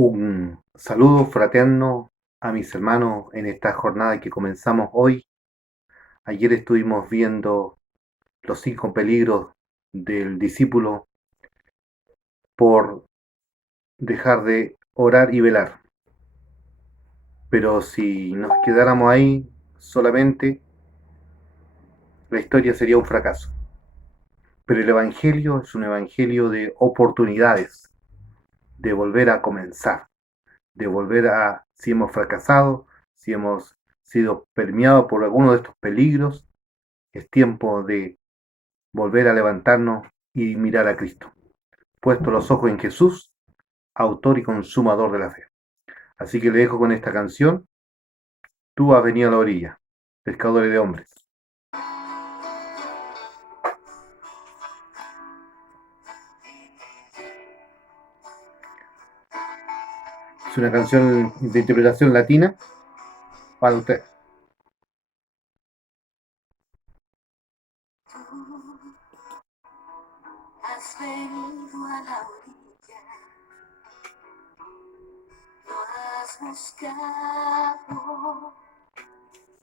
Un saludo fraterno a mis hermanos en esta jornada que comenzamos hoy. Ayer estuvimos viendo los 5 peligros del discípulo por dejar de orar y velar. Pero si nos quedáramos ahí solamente, la historia sería un fracaso. Pero el Evangelio es un Evangelio de oportunidades, de volver a comenzar, de volver a, si hemos fracasado, si hemos sido permeados por alguno de estos peligros, es tiempo de volver a levantarnos y mirar a Cristo, puesto los ojos en Jesús, autor y consumador de la fe. Así que le dejo con esta canción, Tú has venido a la orilla, pescadores de hombres. Es una canción de interpretación latina para usted. Has venido a la orilla, lo has buscado,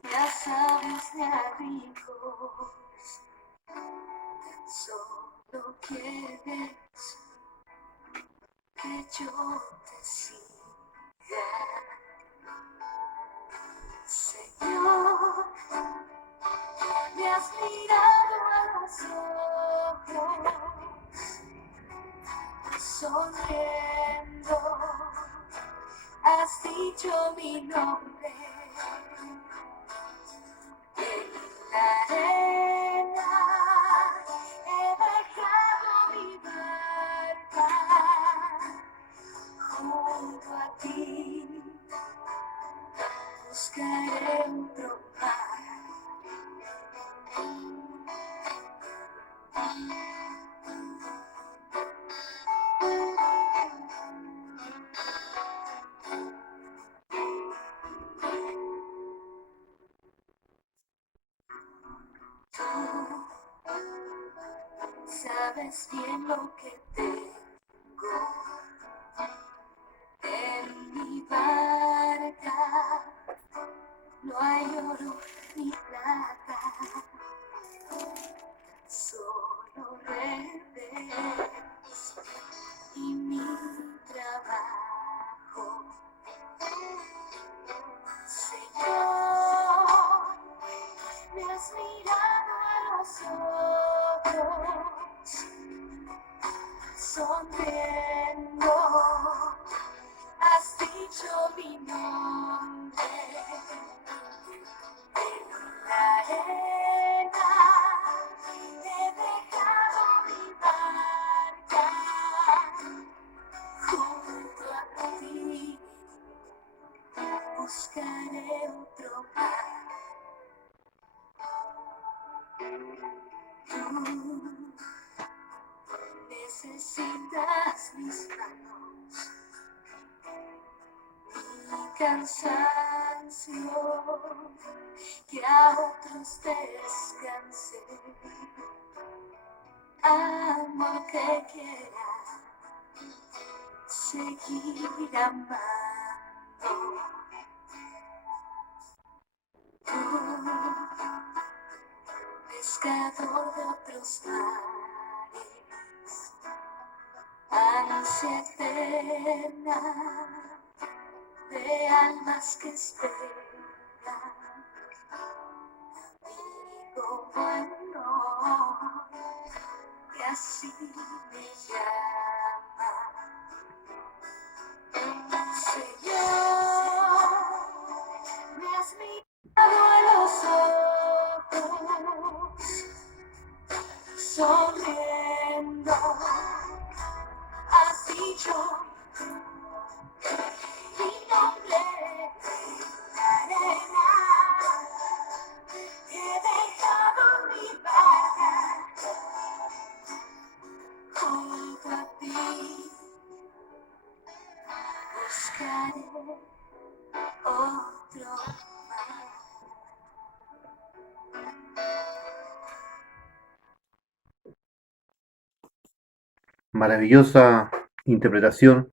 ya sabes de abrigos, solo quieres que yo te siga. Señor, me has mirado a los ojos, sonriendo, has dicho mi nombre. En la arena he dejado mi barca, junto a ti buscaré otro mar. Tú sabes bien lo que tengo en mi barca, no hay oro ni plata, solo redes y mi trabajo. Señor, me has mirado a los ojos, sonriendo, has dicho mi nombre. En la arena he dejado mi barca, junto a ti buscaré otro mar. Tú necesitas mis manos, mi cansancio, que a otros descanse. Amor que quiera seguir amando. Tú, pescador de otros mares, ansia eterna de almas que esperan, amigo bueno, que así me llama. Señor, me has mirado a los ojos, sonriendo, has dicho mi nombre. La arena he dejado mi barca, junto a ti buscaré otro mar. Maravillosa interpretación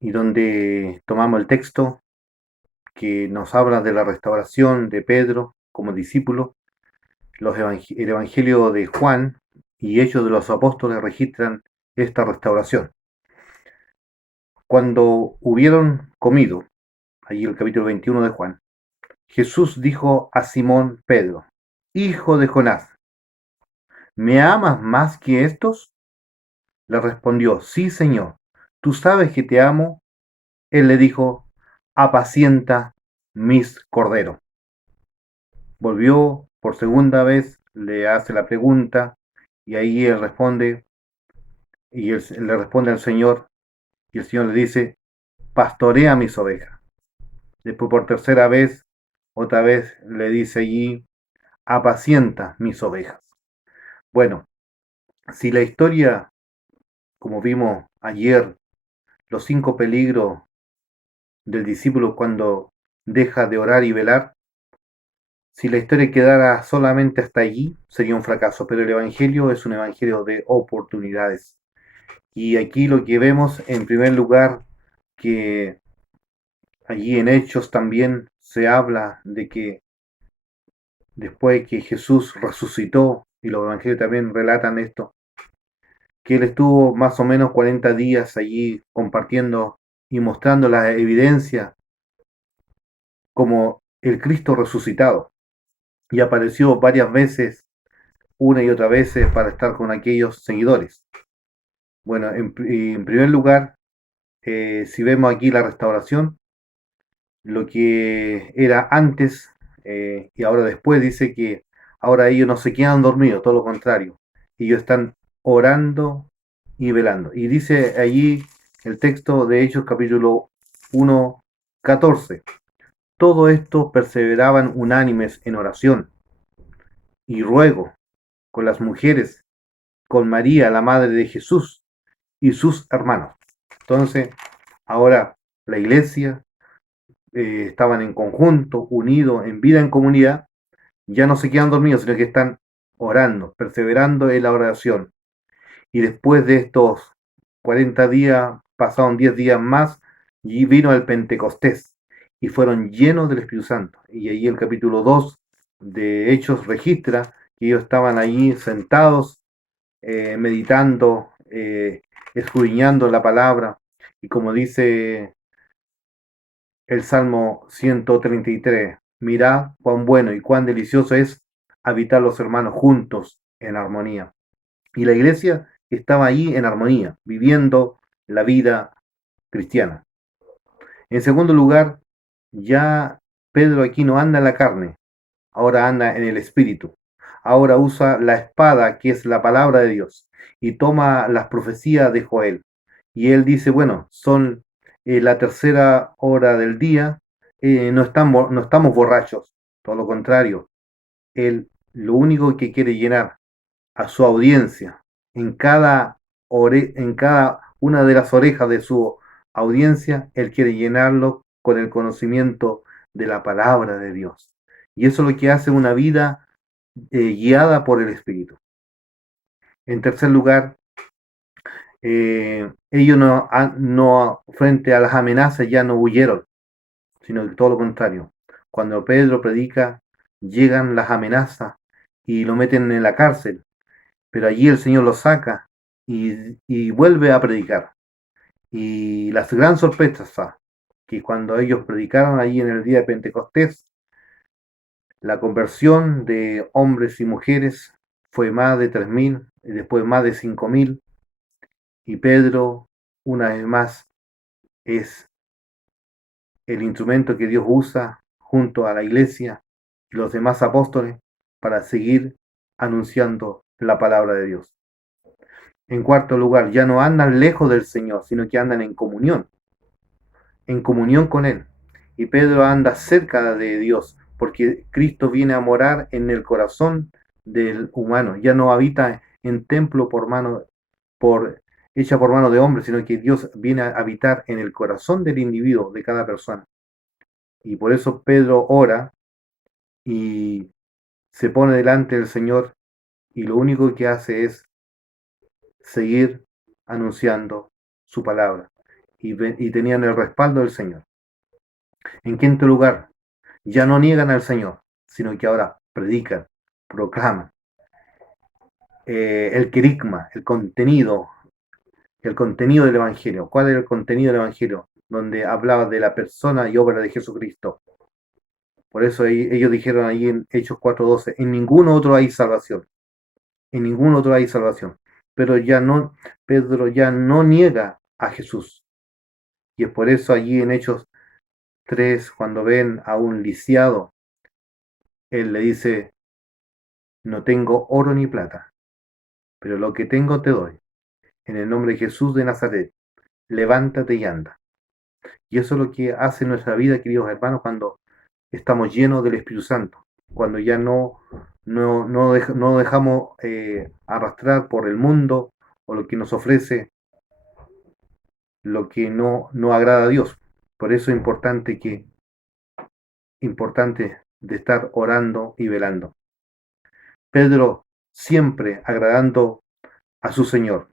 y donde tomamos el texto que nos habla de la restauración de Pedro como discípulo. El Evangelio de Juan y Hechos de los Apóstoles registran esta restauración. Cuando hubieron comido, allí el capítulo 21 de Juan, Jesús dijo a Simón Pedro: Hijo de Jonás, ¿me amas más que estos? Le respondió: Sí, Señor, tú sabes que te amo. Él le dijo: Apacienta mis corderos. Volvió por segunda vez, le hace la pregunta, y ahí él responde, le responde al Señor, y el Señor le dice: Pastorea mis ovejas. Después por tercera vez, otra vez le dice allí: Apacienta mis ovejas. Bueno, si la historia, como vimos ayer, los 5 peligros del discípulo cuando deja de orar y velar, si la historia quedara solamente hasta allí, sería un fracaso, pero el Evangelio es un Evangelio de oportunidades. Y aquí lo que vemos, en primer lugar, que allí en Hechos también se habla de que después que Jesús resucitó, y los evangelios también relatan esto, que él estuvo más o menos 40 días allí compartiendo y mostrando la evidencia como el Cristo resucitado. Y apareció varias veces, una y otra vez, para estar con aquellos seguidores. Bueno, en primer lugar, si vemos aquí la restauración, lo que era antes y ahora después, dice que ahora ellos no se quedan dormidos, todo lo contrario, ellos están orando y velando. Y dice allí el texto de Hechos capítulo 1:14: todo esto perseveraban unánimes en oración y ruego con las mujeres, con María, la madre de Jesús, y sus hermanos. Entonces, ahora la iglesia estaban en conjunto, unidos, en vida, en comunidad, ya no se quedan dormidos, sino que están orando, perseverando en la oración. Y después de estos 40 días, pasaron 10 días más, y vino el Pentecostés, y fueron llenos del Espíritu Santo. Y ahí el capítulo 2 de Hechos registra que ellos estaban allí sentados, meditando, escudriñando la palabra, y como dice el Salmo 133: mirad cuán bueno y cuán delicioso es habitar los hermanos juntos en armonía. Y la iglesia estaba ahí en armonía, viviendo la vida cristiana. En segundo lugar, ya Pedro aquí no anda en la carne, ahora anda en el espíritu. Ahora usa la espada, que es la palabra de Dios, y toma las profecías de Joel. Y él dice: bueno, son la tercera hora del día, no estamos borrachos, todo lo contrario. Él lo único que quiere llenar a su audiencia, en cada una de las orejas de su audiencia, él quiere llenarlo con el conocimiento de la palabra de Dios. Y eso es lo que hace una vida guiada por el Espíritu. En tercer lugar, ellos no, frente a las amenazas, ya no huyeron, sino que todo lo contrario. Cuando Pedro predica, llegan las amenazas y lo meten en la cárcel, pero allí el Señor lo saca y vuelve a predicar. Y la gran sorpresa, que cuando ellos predicaron allí en el día de Pentecostés, la conversión de hombres y mujeres fue más de 3.000, y después más de 5.000, y Pedro, una vez más, es el instrumento que Dios usa junto a la iglesia y los demás apóstoles para seguir anunciando la palabra de Dios. En cuarto lugar, ya no andan lejos del Señor, sino que andan en comunión con Él. Y Pedro anda cerca de Dios, porque Cristo viene a morar en el corazón del humano. Ya no habita en templo hecha por mano de hombre, sino que Dios viene a habitar en el corazón del individuo, de cada persona. Y por eso Pedro ora y se pone delante del Señor, y lo único que hace es seguir anunciando su palabra. y tenían el respaldo del Señor. En quinto lugar, ya no niegan al Señor, sino que ahora predican, proclaman el querigma, el contenido del Evangelio. ¿Cuál era el contenido del Evangelio? Donde hablaba de la persona y obra de Jesucristo. Por eso ellos dijeron ahí en Hechos 4:12, en ningún otro hay salvación, en ningún otro hay salvación. Pero Pedro ya no niega a Jesús. Y es por eso allí en Hechos 3, cuando ven a un lisiado, él le dice, no tengo oro ni plata, pero lo que tengo te doy. En el nombre de Jesús de Nazaret, levántate y anda. Y eso es lo que hace nuestra vida, queridos hermanos, cuando estamos llenos del Espíritu Santo, cuando ya no dejamos arrastrar por el mundo o lo que nos ofrece, lo que no agrada a Dios. Por eso es importante de estar orando y velando. Pedro siempre agradando a su Señor.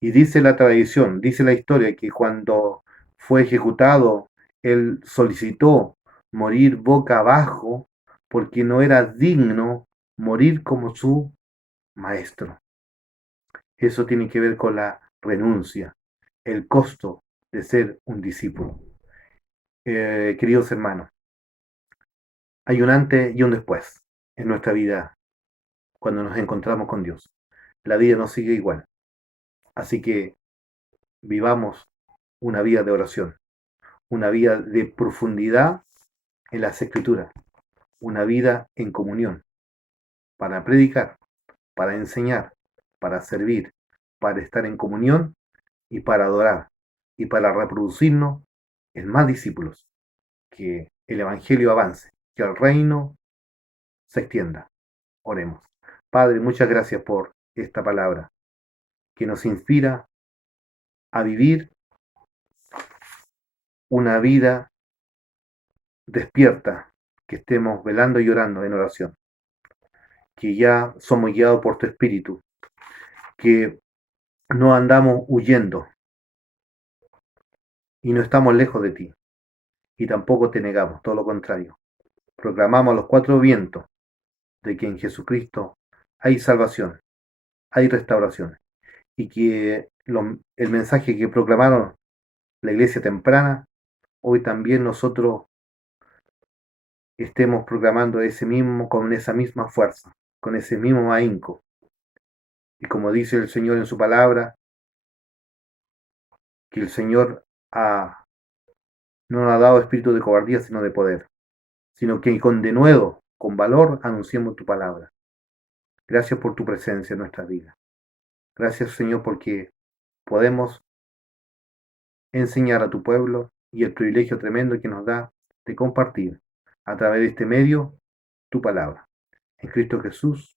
Y dice la tradición, dice la historia, que cuando fue ejecutado, él solicitó morir boca abajo porque no era digno morir como su maestro. Eso tiene que ver con la renuncia, el costo de ser un discípulo. Queridos hermanos, hay un antes y un después en nuestra vida cuando nos encontramos con Dios. La vida no sigue igual. Así que vivamos una vida de oración, una vida de profundidad en las escrituras, una vida en comunión, para predicar, para enseñar, para servir, para estar en comunión y para adorar y para reproducirnos en más discípulos, que el Evangelio avance, que el reino se extienda. Oremos. Padre, muchas gracias por esta palabra que nos inspira a vivir una vida despierta, que estemos velando y orando en oración, que ya somos guiados por tu Espíritu, que no andamos huyendo y no estamos lejos de ti, y tampoco te negamos, todo lo contrario. Proclamamos a los cuatro vientos de que en Jesucristo hay salvación, hay restauración, y que el mensaje que proclamaron la iglesia temprana, hoy también nosotros estemos proclamando ese mismo, con esa misma fuerza, con ese mismo ahínco. Y como dice el Señor en su palabra, que el Señor no nos ha dado espíritu de cobardía, sino de poder, sino que con denuedo, con valor, anunciemos tu palabra. Gracias por tu presencia en nuestra vida. Gracias, Señor, porque podemos enseñar a tu pueblo y el privilegio tremendo que nos da de compartir a través de este medio tu palabra. En Cristo Jesús.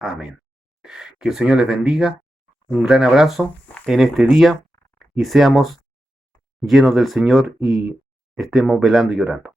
Amén. Que el Señor les bendiga. Un gran abrazo en este día y seamos llenos del Señor y estemos velando y orando.